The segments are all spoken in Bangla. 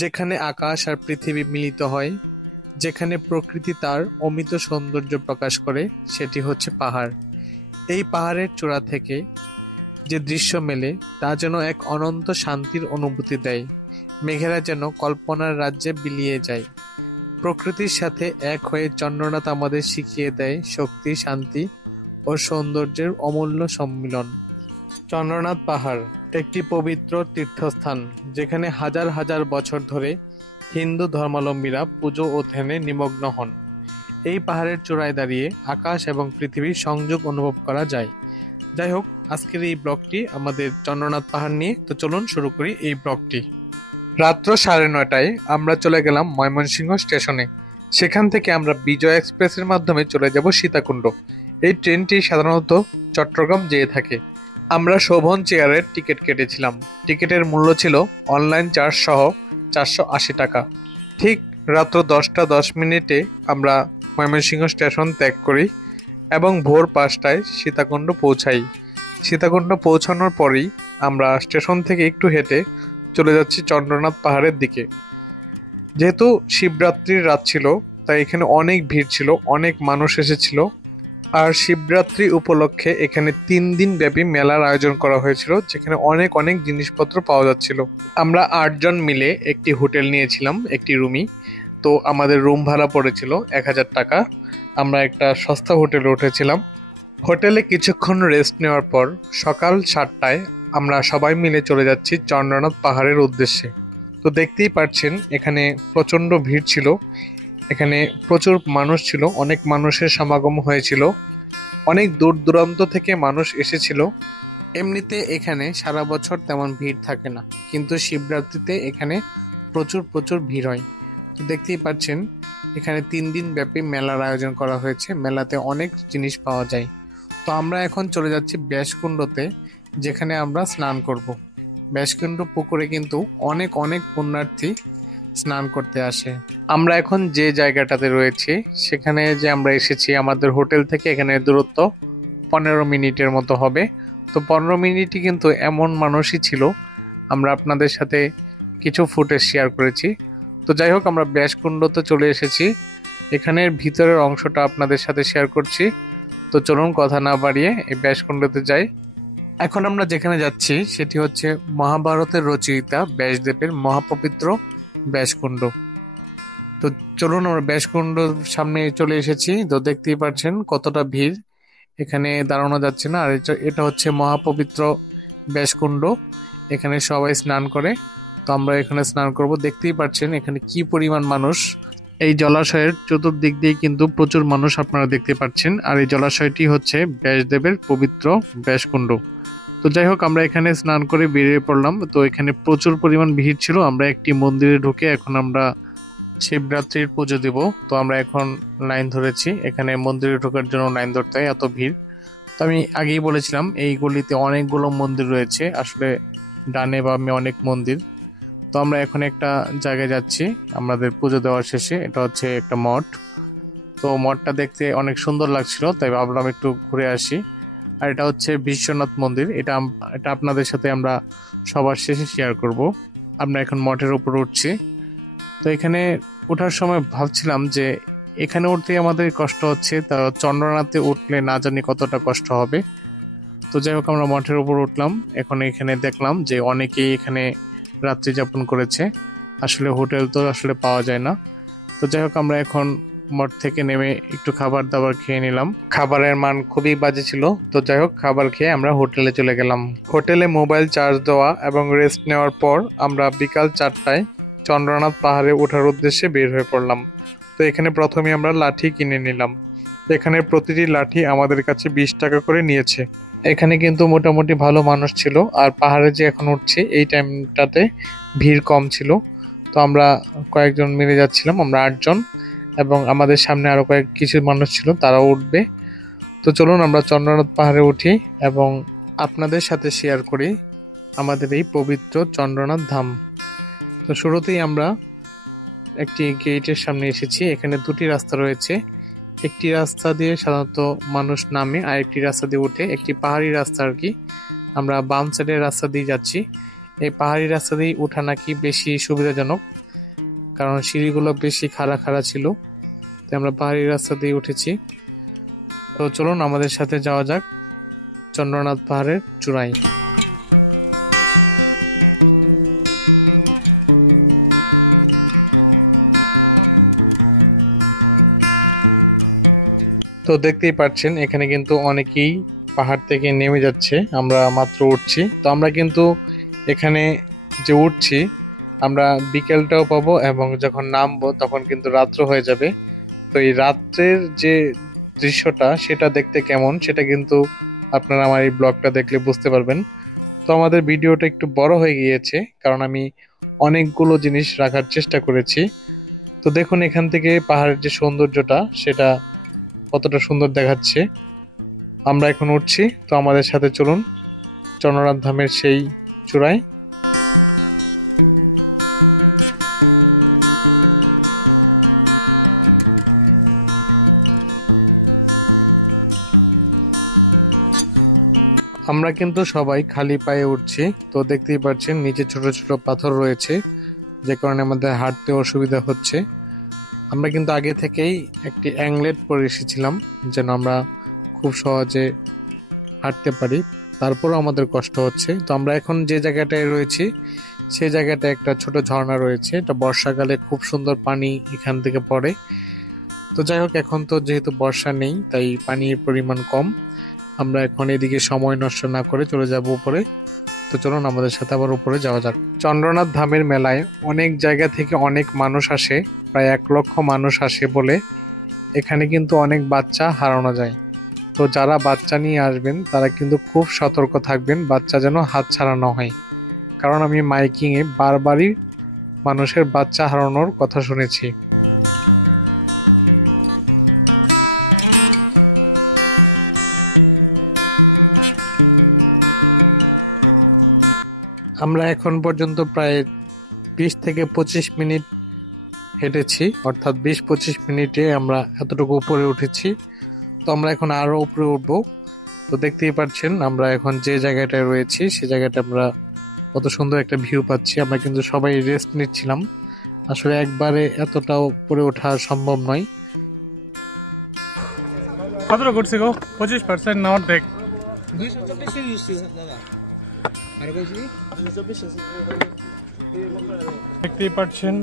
যেখানে আকাশ আর পৃথিবী মিলিত হয়, যেখানে প্রকৃতি তার অমিত সৌন্দর্য প্রকাশ করে, সেটি হচ্ছে পাহাড়। এই পাহাড়ের চূড়া থেকে যে দৃশ্য মেলে তা যেন এক অনন্ত শান্তির অনুভূতি দেয়। মেঘেরা যেন কল্পনার রাজ্যে বিলিয়ে যায়। প্রকৃতির সাথে এক হয়ে চন্দ্রনাথ আমাদের শিখিয়ে দেয় শক্তি, শান্তি ও সৌন্দর্যের অমূল্য সম্মিলন। চন্দ্রনাথ পাহাড় একটি পবিত্র তীর্থস্থান, যেখানে হাজার হাজার বছর ধরে হিন্দু ধর্মাবলম্বীরা পুজো ও ধ্যানে নিমগ্ন হন। এই পাহাড়ের চূড়ায় দাঁড়িয়ে আকাশ এবং পৃথিবীর সংযোগ অনুভব করা যায়। যাই হোক, আজকের এই ব্লগটি আমাদের চন্দ্রনাথ পাহাড় নিয়ে। তো চলুন শুরু করি এই ব্লগটি। রাত্র 9:30টায় আমরা চলে গেলাম ময়মনসিংহ স্টেশনে। সেখান থেকে আমরা বিজয় এক্সপ্রেসের মাধ্যমে চলে যাব সীতাকুণ্ড। এই ট্রেনটি সাধারণত চট্টগ্রাম যেয়ে থাকে। আমরা শোভন চেয়ারের টিকিট কেটেছিলাম। টিকিটের মূল্য ছিল অনলাইন চার্জ সহ 480 টাকা। ঠিক রাত্র 10টা 10 মিনিটে আমরা ময়মনসিংহ স্টেশন ত্যাগ করি এবং ভোর 5টায় সীতাকুণ্ড পৌঁছাই। সীতাকুণ্ড পৌঁছানোর পরেই আমরা স্টেশন থেকে একটু হেঁটে চলে যাচ্ছি চন্দ্রনাথ পাহাড়ের দিকে। যেহেতু শিবরাত্রির রাত ছিল, তাই এখানে অনেক ভিড় ছিল, অনেক মানুষ এসেছিল। আর শিবরাত্রি উপলক্ষে এখানে 3 দিন ব্যাপী মেলার আয়োজন করা হয়েছিল, যেখানে অনেক অনেক জিনিসপত্র পাওয়া যাচ্ছিল। আমরা 8 জন মিলে একটি হোটেল নিয়েছিলাম, একটি রুমই। তো আমাদের রুম ভাড়া পড়েছিল 1000 টাকা। আমরা একটা সস্তা হোটেলে উঠেছিলাম। হোটেলে কিছুক্ষণ রেস্ট নেওয়ার পর সকাল 7টায় আমরা সবাই মিলে চলে যাচ্ছি চন্দ্রনাথ পাহাড়ের উদ্দেশ্যে। তো দেখতেই পাচ্ছেন এখানে প্রচন্ড ভিড় ছিল, এখানে প্রচুর মানুষ ছিল, অনেক মানুষের সমাগম হয়েছিল, অনেক দূর দূরান্ত থেকে মানুষ এসেছিল। এমনিতে এখানে সারা বছর তেমন ভিড় থাকে না, কিন্তু শিবরাত্রিতে এখানে প্রচুর প্রচুর ভিড় হয়। তো দেখতেই পাচ্ছেন এখানে 3 দিন ব্যাপী মেলার আয়োজন করা হয়েছে। মেলাতে অনেক জিনিস পাওয়া যায়। তো আমরা এখন চলে যাচ্ছি ব্যাসকুণ্ডতে, যেখানে আমরা স্নান করব। ব্যাসকুণ্ড পুকুরে কিন্তু অনেক অনেক পুণ্যার্থী স্নান করতে আসে। আমরা এখন যে জায়গাটাতে রয়েছি, সেখানে যে আমরা এসেছি, আমাদের হোটেল থেকে এখানে দূরত্ব 15 মিনিটের মতো হবে। তো 15 মিনিটই কিন্তু এমন মানুষই ছিল। আমরা আপনাদের সাথে কিছু ফুটেজ শেয়ার করেছি। তো যাই হোক, আমরা ব্যাসকুণ্ডতে চলে এসেছি। এখানের ভিতরের অংশটা আপনাদের সাথে শেয়ার করছি। তো চলুন কথা না বাড়িয়ে এই ব্যাসকুণ্ডতে যাই। এখন আমরা যেখানে যাচ্ছি সেটি হচ্ছে মহাভারতের রচয়িতা ব্যাসদেবের মহাপবিত্র ব্যাসকুণ্ড। তো চলুন, আমরা ব্যাসকুণ্ড সামনে চলে এসেছি। তো দেখতেই পাচ্ছেন কতটা ভিড়, এখানে দাঁড়ানো যাচ্ছে না। আর এটা হচ্ছে মহাপবিত্র ব্যাসকুণ্ড, এখানে সবাই স্নান করে। তো আমরা এখানে স্নান করব। দেখতেই পাচ্ছেন এখানে কি পরিমাণ মানুষ। এই জলাশয়ের চতুর্দিক দিয়ে কিন্তু প্রচুর মানুষ আপনারা দেখতে পাচ্ছেন। আর এই জলাশয়টি হচ্ছে ব্যাসদেবের পবিত্র ব্যাসকুণ্ড। তো যাই হোক, আমরা এখানে স্নান করে বেরিয়ে পড়লাম। তো এখানে প্রচুর পরিমাণ ভিড় ছিল। আমরা একটি মন্দিরে ঢুকে এখন আমরা শিবরাত্রির পুজো দিব। তো আমরা এখন লাইন ধরেছি, এখানে মন্দিরে ঢোকার জন্য লাইন ধরতে হয়, এত ভিড়। তো আমি আগেই বলেছিলাম এই গলিতে অনেকগুলো মন্দির রয়েছে, আসলে ডানে বামে অনেক মন্দির। তো আমরা এখন একটা জায়গায় যাচ্ছি আমাদের পুজো দেওয়ার শেষে। এটা হচ্ছে একটা মঠ। তো মঠটা দেখতে অনেক সুন্দর লাগছিল, তাই ভাবলাম একটু ঘুরে আসি। আর এটা হচ্ছে বিশ্বনাথ মন্দির। এটা আপনাদের সাথে আমরা সবার শেষে শেয়ার করব। আমরা এখন মঠের উপর উঠছি। তো এখানে ওঠার সময় ভাবছিলাম যে এখানে উঠতে আমাদের কষ্ট হচ্ছে, তা চন্দ্রনাথে উঠলে না জানি কতটা কষ্ট হবে। তো যাই হোক, আমরা মঠের উপর উঠলাম। এখন এখানে দেখলাম যে অনেকেই এখানে রাত্রি যাপন করেছে। আসলে হোটেল তো আসলে পাওয়া যায় না। তো যাই হোক, আমরা এখন মঠ থেকে নেমে একটু খাবার দাবার খেয়ে নিলাম। খাবারের মান খুবই বাজে ছিল। তো যাই হোক, খাবার খেয়ে আমরা হোটেলে চলে গেলাম। হোটেলে মোবাইল চার্জ দেওয়া এবং রেস্ট নেওয়ার পর আমরা বিকাল 4টায় চন্দ্রনাথ পাহাড়ে ওঠার উদ্দেশ্যে বের হয়ে পড়লাম। তো এখানে প্রথমে আমরা লাঠি কিনে নিলাম। এখানে প্রতিটি লাঠি আমাদের কাছে 20 টাকা করে নিয়েছে। এখানে কিন্তু মোটামুটি ভালো মানুষ ছিল। আর পাহাড়ে যে এখন উঠছি এই টাইমটাতে ভিড় কম ছিল। তো আমরা কয়েকজন মিলে যাচ্ছিলাম, আমরা 8 জন, এবং আমাদের সামনে আরো কিছু মানুষ ছিল, তারাও উঠবে। তো চলুন আমরা চন্দ্রনাথ পাহাড়ে উঠি এবং আপনাদের সাথে শেয়ার করি আমাদের এই পবিত্র চন্দ্রনাথ ধাম। তো শুরুতেই আমরা একটি গেটের সামনে এসেছি। এখানে 2টি রাস্তা রয়েছে। একটি রাস্তা দিয়ে সাধারণত মানুষ নামে, আর একটি রাস্তা দিয়ে উঠে, একটি পাহাড়ি রাস্তা আর কি। আমরা বাম সাইডের রাস্তা দিয়ে যাচ্ছি। এই পাহাড়ি রাস্তা দিয়ে ওঠা নাকি বেশি সুবিধাজনক, কারণ সিঁড়িগুলো বেশি খাড়া খাড়া ছিল, তাই আমরা পাহাড়ি রাস্তা দিয়ে উঠেছি। তো চলুন আমাদের সাথে যাওয়া যাক চন্দ্রনাথ পাহাড়ের চূড়ায়। তো দেখতেই পাচ্ছেন এখানে কিন্তু অনেকেই পাহাড় থেকে নেমে যাচ্ছে, আমরা মাত্র উঠছি। তো আমরা কিন্তু এখানে যে উঠছি আমরা বিকেলটাও পাবো, এবং যখন নামবো তখন কিন্তু রাত্র হয়ে যাবে। তো এই রাত্রের যে দৃশ্যটা সেটা দেখতে কেমন সেটা কিন্তু আপনারা আমার এই ব্লগটা দেখলে বুঝতে পারবেন। তো আমাদের ভিডিওটা একটু বড় হয়ে গিয়েছে, কারণ আমি অনেকগুলো জিনিস রাখার চেষ্টা করেছি। তো দেখুন এখান থেকে পাহাড়ের যে সৌন্দর্যটা সেটা কতটা সুন্দর দেখাচ্ছে। আমরা এখন উঠছি, তো আমাদের সাথে চলুন চন্দ্রনাথ ধামের সেই চূড়ায়। আমরা কিন্তু সবাই খালি পায়ে উঠছি। তো দেখতেই পাচ্ছেন নিচে ছোট ছোট পাথর রয়েছে, যে কারণে আমাদের হাঁটতে অসুবিধা হচ্ছে। আমরা কিন্তু আগে থেকেই একটি অ্যাংলেট পরে এসেছিলাম যেন আমরা খুব সহজে হাঁটতে পারি, তারপরও আমাদের কষ্ট হচ্ছে। তো আমরা এখন যে জায়গাটায় রয়েছি সেই জায়গাটায় একটা ছোট ঝর্ণা রয়েছে, এটা বর্ষাকালে খুব সুন্দর পানি এখান থেকে পড়ে। তো যাই হোক, এখন তো যেহেতু বর্ষা নেই তাই পানির পরিমাণ কম। আমরা এখন এদিকে সময় নষ্ট না করে চলে যাব উপরে। তো চলুন আমাদের সাথে আবার উপরে যাওয়া যাক। চন্দ্রনাথ ধামের মেলায় অনেক জায়গা থেকে অনেক মানুষ আসে, প্রায় 1 লক্ষ মানুষ আসে বলে এখানে কিন্তু অনেক বাচ্চা হারানো যায়। তো যারা বাচ্চা নিয়ে আসবেন তারা কিন্তু খুব সতর্ক থাকবেন, বাচ্চা যেন হাত ছাড়ানো হয়, কারণ আমি মাইকিংয়ে বারবারই মানুষের বাচ্চা হারানোর কথা শুনেছি। আমরা এখন পর্যন্ত প্রায় 20 থেকে 25 মিনিট হেঁটেছি, অর্থাৎ 20-25 মিনিটে আমরা এতটুকু উপরে উঠেছি। তো আমরা এখন আরো উপরে উঠবো। তো দেখতেই পাচ্ছেন আমরা এখন যে জায়গাটায় রয়েছি সেই জায়গাটা আমরা কত সুন্দর একটা ভিউ পাচ্ছি। আমরা কিন্তু সবাই রেস্ট নিচ্ছিলাম, আসলে একবারে এতটা উপরে ওঠা সম্ভব নয়। কতটা করছে গো? 25% না অর্ধেক? 224 দাদা, আর বেশি 224 আছে। দেখতেই পাচ্ছেন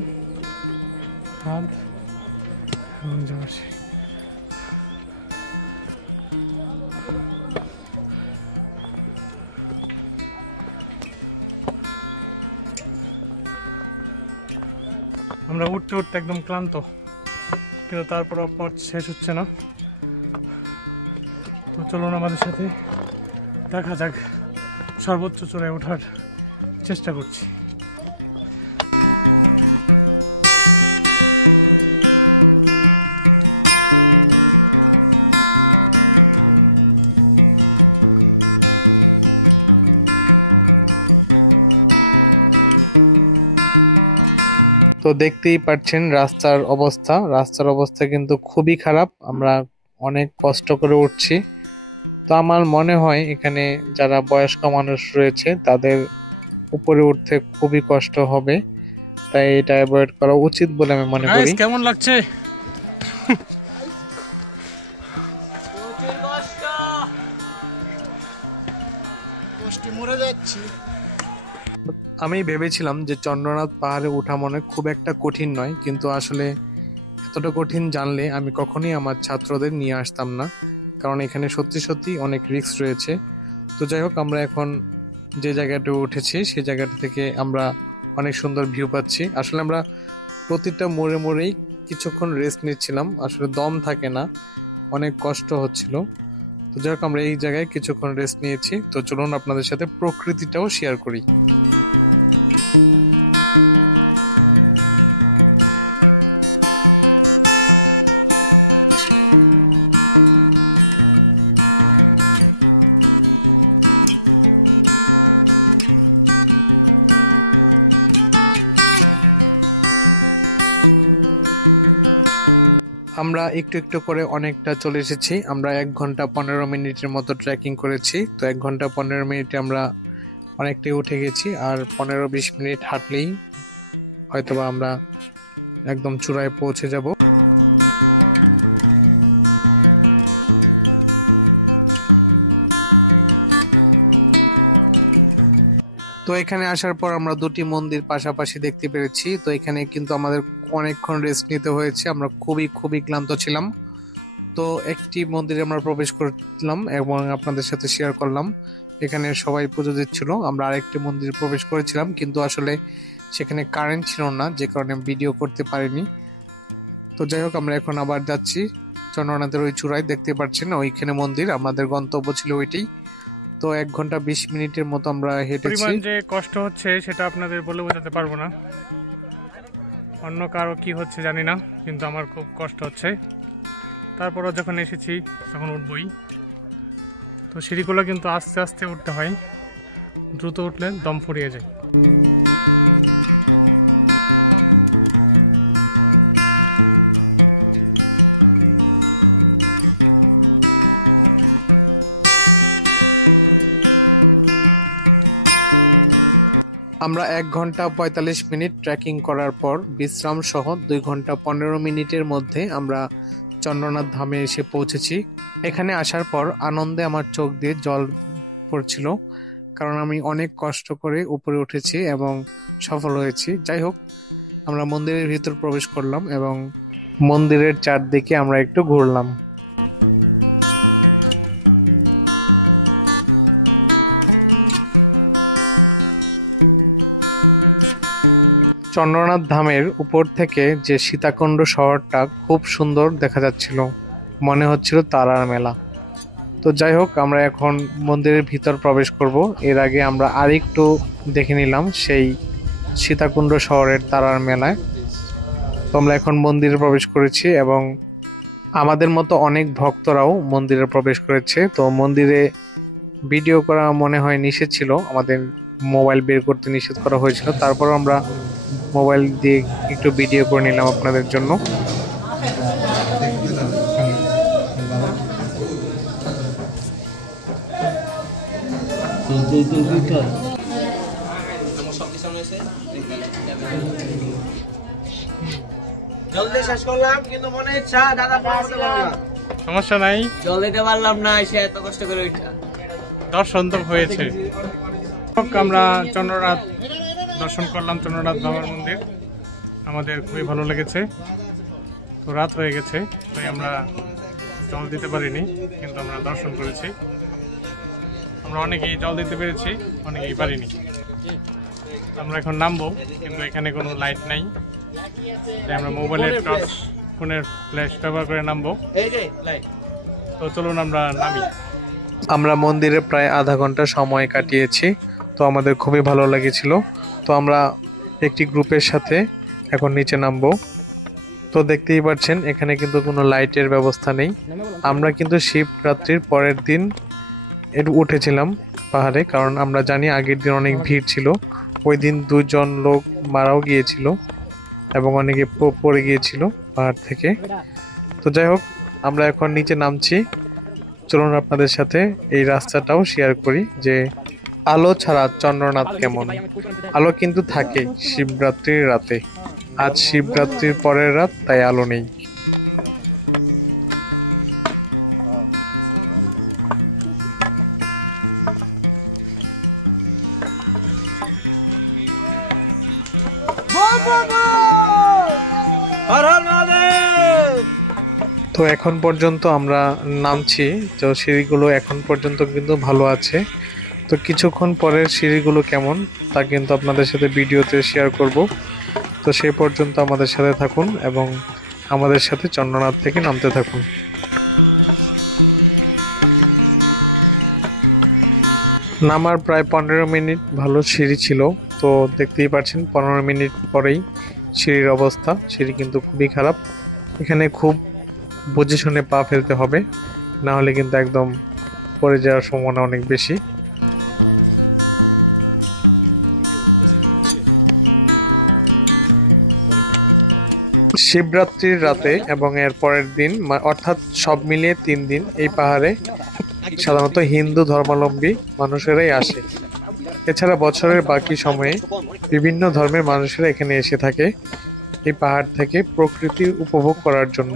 আমরা উঠতে উঠতে একদম ক্লান্ত, কিন্তু তারপর পথ শেষ হচ্ছে না। তো চলুন আমাদের সাথে দেখা যাক, সর্বোচ্চ চূড়ায় ওঠার চেষ্টা করছি। তো দেখতেই পাচ্ছেন রাস্তার অবস্থা কিন্তু খুবই খারাপ। আমরা অনেক কষ্ট করে উঠছি। তো আমার মনে হয় এখানে যারা বয়স্ক মানুষ রয়েছে তাদের উপরে উঠতে খুবই কষ্ট হবে, তাই এটা অ্যাভয়েড করা উচিত বলে আমি মনে করি। কেমন লাগছে? কষ্টে মরে যাচ্ছি। আমি ভেবেছিলাম যে চন্দ্রনাথ পাহাড়ে ওঠা মনে খুব একটা কঠিন নয়, কিন্তু আসলে এতটা কঠিন জানলে আমি কখনোই আমার ছাত্রদের নিয়ে আসতাম না, কারণ এখানে সত্যি সত্যি অনেক রিস্ক রয়েছে। তো যাই হোক, আমরা এখন যে জায়গাটা উঠেছি সেই জায়গাটা থেকে আমরা অনেক সুন্দর ভিউ পাচ্ছি। আসলে আমরা প্রতিটা মোড়ে মোড়েই কিছুক্ষণ রেস্ট নিচ্ছিলাম, আসলে দম থাকে না, অনেক কষ্ট হচ্ছিল। তো যাই হোক, আমরা এই জায়গায় কিছুক্ষণ রেস্ট নিয়েছি। তো চলুন আপনাদের সাথে প্রকৃতিটাও শেয়ার করি। আমরা একটু একটু করে অনেকটা চলে এসেছি। আমরা 1 ঘন্টা 15 মিনিটের মতো ট্রেকিং করেছি। তো 1 ঘন্টা 15 মিনিটে আমরা অনেকটাই উঠে গেছি, আর 15-20 মিনিট হাঁটলেই হয়তোবা আমরা একদম চূড়ায় পৌঁছে যাব। তো এখানে আসার পর আমরা দুটি মন্দির পাশাপাশি দেখতে পেরেছি। তো এখানে কিন্তু আমাদের অনেকক্ষণ রেস্ট নিতে হয়েছে, আমরা খুবই ক্লান্ত ছিলাম। তো একটি মন্দিরে আমরা প্রবেশ করলাম এবং আপনাদের সাথে শেয়ার করলাম। এখানে সবাই পুজো দিচ্ছিল। আমরা আরেকটি মন্দিরে প্রবেশ করেছিলাম, কিন্তু আসলে সেখানে কারেন্ট ছিল না, যে কারণে ভিডিও করতে পারিনি। তো যাই হোক, আমরা এখন আবার যাচ্ছি চন্দ্রনাথের ওই চূড়ায়, দেখতে পাচ্ছেন ওইখানে মন্দির, আমাদের গন্তব্য ছিল ওইটাই। তো 1 ঘন্টা 20 মিনিটের মতো আমরা হেঁটেছি। যে কষ্ট হচ্ছে সেটা আপনাদের বলে বোঝাতে পারবো না, অন্য কারো কি হচ্ছে জানি না, কিন্তু আমার খুব কষ্ট হচ্ছে। তারপরও যখন এসেছি তখন উঠবই। তো সিঁড়িগুলো কিন্তু আস্তে আস্তে উঠতে হয়, দ্রুত উঠলে দম ফুরিয়ে যায়। আমরা 1 ঘন্টা 45 মিনিট ট্রেকিং করার পর বিশ্রাম সহ 2 ঘন্টা 15 মিনিটের মধ্যে আমরা চন্দ্রনাথ ধামে এসে পৌঁছেছি। এখানে আসার পর আনন্দে আমার চোখ দিয়ে জল পড়ছিল, কারণ আমি অনেক কষ্ট করে উপরে উঠেছি এবং সফল হয়েছি। যাই হোক, আমরা মন্দিরের ভিতর প্রবেশ করলাম এবং মন্দিরের চারদিকে আমরা একটু ঘুরলাম। চন্দ্রনাথ ধামের উপর থেকে যে সীতাকুণ্ড শহরটা খুব সুন্দর দেখা যাচ্ছিল, মনে হচ্ছিল তারার মেলা। তো যাই হোক, আমরা এখন মন্দিরের ভিতর প্রবেশ করব। এর আগে আমরা আরেকটু দেখে নিলাম সেই সীতাকুণ্ড শহরের তারার মেলায়। তো আমরা এখন মন্দিরে প্রবেশ করেছি এবং আমাদের মতো অনেক ভক্তরাও মন্দিরে প্রবেশ করেছে। তো মন্দিরে ভিডিও করা মনে হয় নিষেধ ছিল, আমাদের মোবাইল বের করতে নিষেধ করা হয়েছিল। তারপর আমরা মোবাইল দিয়ে একটু ভিডিও করে নিলাম আপনাদের জন্য। জলদি শেষ করলাম, কিন্তু মনে ইচ্ছা দাদা পৌঁছতে পারলাম। সমস্যা নাই, জল দিতে পারলাম না, এসে এত কষ্ট করে উঠা। দর্শন তো হয়েছে। আমরা চন্দ্রনাথ দর্শন করলাম, চন্দ্রনাথ বাবার মন্দির, আমাদের খুবই ভালো লেগেছে। তো রাত হয়ে গেছে, তাই আমরা জল দিতে পারিনি, কিন্তু আমরা দর্শন করেছি। আমরা অনেকেই জল দিতে পেরেছি, অনেকেই পারিনি। আমরা এখন নামবো, কিন্তু এখানে কোনো লাইট নাই, তাই আমরা মোবাইলের টর্চ ফোনের ফ্ল্যাশ ব্যবহার করে নামবো। এই যে লাইট। তো চলুন আমরা নামি। আমরা মন্দিরে প্রায় আধা ঘন্টা সময় কাটিয়েছি। তো আমাদের খুবই ভালো লেগেছিল। তো আমরা একটি গ্রুপের সাথে এখন নিচে নামবো। তো দেখতেই পাচ্ছেন এখানে কিন্তু কোনো লাইটের ব্যবস্থা নেই। আমরা কিন্তু শিবরাত্রির পরের দিন উঠেছিলাম পাহাড়ে, কারণ আমরা জানি আগের দিন অনেক ভিড় ছিল। ওই দিন 2 জন লোক মারাও গিয়েছিল এবং অনেকে পড়ে গিয়েছিল পাহাড় থেকে। তো যাই হোক, আমরা এখন নিচে নামছি। চলুন আপনাদের সাথে এই রাস্তাটাও শেয়ার করি যে আলো ছাড়া চন্দ্রনাথ কেমন। আলো কিন্তু থাকে শিবরাত্রির রাতে, আজ শিবরাত্রির পরের রাত, তাই আলো নেই। তো এখন পর্যন্ত আমরা নামছি, তো সিঁড়িগুলো এখন পর্যন্ত কিন্তু ভালো আছে। তো কিছুক্ষণ পরের সিঁড়িগুলো কেমন তা কিন্তু আপনাদের সাথে ভিডিওতে শেয়ার করব। তো সেই পর্যন্ত আমাদের সাথে থাকুন এবং আমাদের সাথে চন্দ্রনাথ থেকে নামতে থাকুন। নামার প্রায় 15 মিনিট ভালো সিঁড়ি ছিল। তো দেখতেই পাচ্ছেন 15 মিনিট পরেই সিঁড়ির অবস্থা, সিঁড়ি কিন্তু খুবই খারাপ। এখানে খুব বুঝে শুনে পা ফেলতে হবে, না হলে কিন্তু একদম পড়ে যাওয়ার সম্ভাবনা অনেক বেশি। শিবরাত্রির রাতে এবং এর পরের দিন, অর্থাৎ সব মিলিয়ে 3 দিন এই পাহাড়ে সাধারণত হিন্দু ধর্মাবলম্বী মানুষেরাই আসে। এছাড়া বছরের বাকি সময়ে বিভিন্ন ধর্মের মানুষেরা এখানে এসে থাকে এই পাহাড় থেকে প্রকৃতি উপভোগ করার জন্য।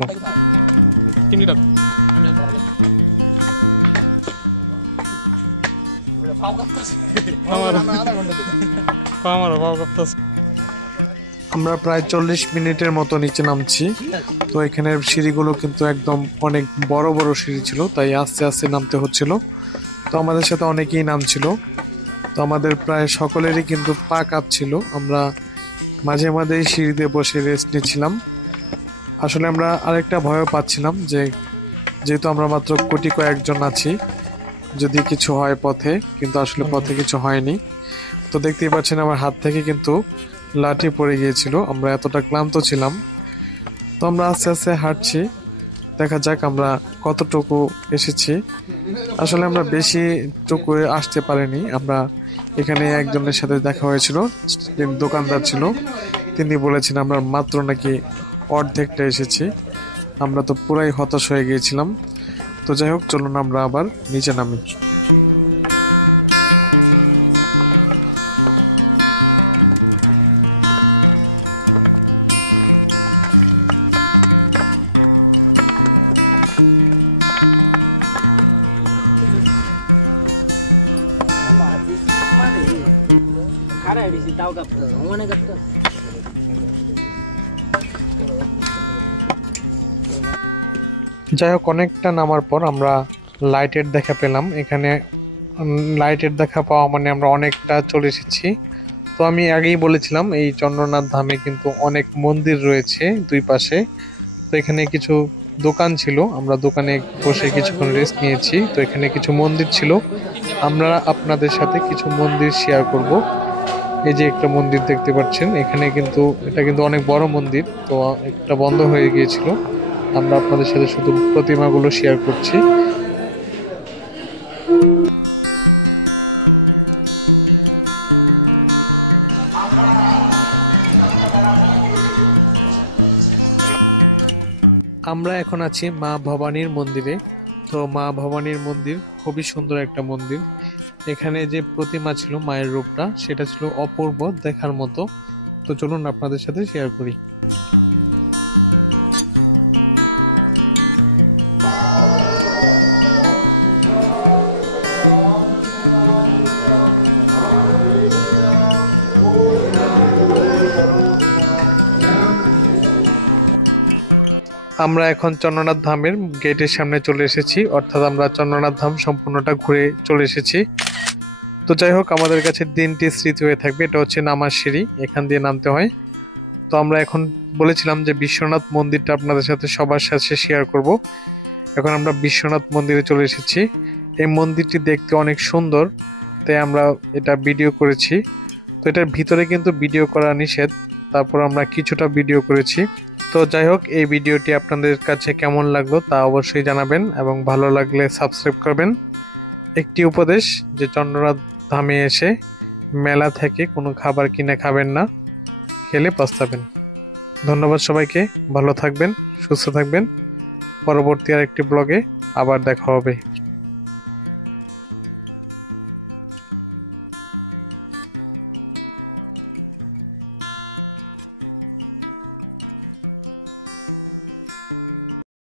আমরা প্রায় 40 মিনিটের মতো নিচে নামছি। তো এখানের সিঁড়িগুলো কিন্তু একদম অনেক বড় বড় সিঁড়ি ছিল, তাই আস্তে আস্তে নামতে হচ্ছিল। তো আমাদের সাথে অনেকেই নামছিল, তো আমাদের প্রায় সকলেরই কিন্তু পা কাঁপছিল। আমরা মাঝে মাঝে সিঁড়িতে বসে রেস্ট নিচ্ছিলাম। আসলে আমরা আরেকটা ভয়ও পাচ্ছিলাম যে যেহেতু আমরা মাত্র কোটি কয়েকজন আছি, যদি কিছু হয় পথে, কিন্তু আসলে পথে কিছু হয়নি। তো দেখতেই পাচ্ছেন আমার হাত থেকে কিন্তু লাঠি পড়ে গিয়েছিল, আমরা এতটা ক্লান্ত ছিলাম। তো আমরা আস্তে আস্তে হাঁটছি, দেখা যাক আমরা কতটুকু এসেছি। আসলে আমরা বেশি টুকু আসতে পারিনি। আমরা এখানে একজনের সাথে দেখা হয়েছিল, দোকানদার ছিল, তিনি বলেছেন আমরা মাত্র নাকি অর্ধেকটা এসেছি। আমরা তো পুরাই হতাশ হয়ে গিয়েছিলাম। তো যাই হোক, চলুন আমরা আবার নিচে নামি। যাই হোক, অনেকটা নামার পর আমরা লাইটের দেখা পেলাম। এখানে লাইটের দেখা পাওয়া মানে আমরা অনেকটা চলে এসেছি। তো আমি আগেই বলেছিলাম এই চন্দ্রনাথ ধামে কিন্তু অনেক মন্দির রয়েছে দুই পাশে। তো এখানে কিছু দোকান ছিল, আমরা দোকানে বসে কিছুক্ষণ রেস্ট নিয়েছি। তো এখানে কিছু মন্দির ছিল, আমরা আপনাদের সাথে কিছু মন্দির শেয়ার করব। এই যে একটা মন্দির দেখতে পাচ্ছেন, এখানে কিন্তু এটা কিন্তু অনেক বড় মন্দির, তো এটা বন্ধ হয়ে গিয়েছিল। আমরা আপনাদের সাথে শুধু প্রতিমাগুলো শেয়ার করছি। আমরা এখন আছি মা ভবানীর মন্দিরে। তো মা ভবানীর মন্দির খুবই সুন্দর একটা মন্দির। এখানে যে প্রতিমা ছিল, মায়ের রূপটা, সেটা ছিল অপূর্ব দেখার মতো। তো চলুন আপনাদের সাথে শেয়ার করি। আমরা এখন চন্দ্রনাথ ধামের গেটের সামনে চলে এসেছি, অর্থাৎ আমরা চন্দ্রনাথ ধাম সম্পূর্ণটা ঘুরে চলে এসেছি। তো যাই হোক, আমাদের কাছে 3টি স্মৃতি হয়ে থাকবে। এটা হচ্ছে নামার সিঁড়ি, এখান দিয়ে নামতে হয়। তো আমরা এখন বলেছিলাম যে বিশ্বনাথ মন্দিরটা আপনাদের সাথে সবার সাথে শেয়ার করব। এখন আমরা বিশ্বনাথ মন্দিরে চলে এসেছি। এই মন্দিরটি দেখতে অনেক সুন্দর, তাই আমরা এটা ভিডিও করেছি। তো এটার ভিতরে কিন্তু ভিডিও করা নিষেধ, তারপর আমরা কিছুটা ভিডিও করেছি। তো যাই হোক, এই ভিডিওটি আপনাদের কাছে কেমন লাগলো তা অবশ্যই জানাবেন, এবং ভালো লাগলে সাবস্ক্রাইব করবেন। একটি উপদেশ, যে চন্দ্রনাথ ধামে এসে মেলা থেকে কোনো খাবার কিনে খাবেন না, খেলে পস্তাবেন। ধন্যবাদ সবাইকে, ভালো থাকবেন, সুস্থ থাকবেন। পরবর্তী আরেকটি ব্লগে আবার দেখা হবে।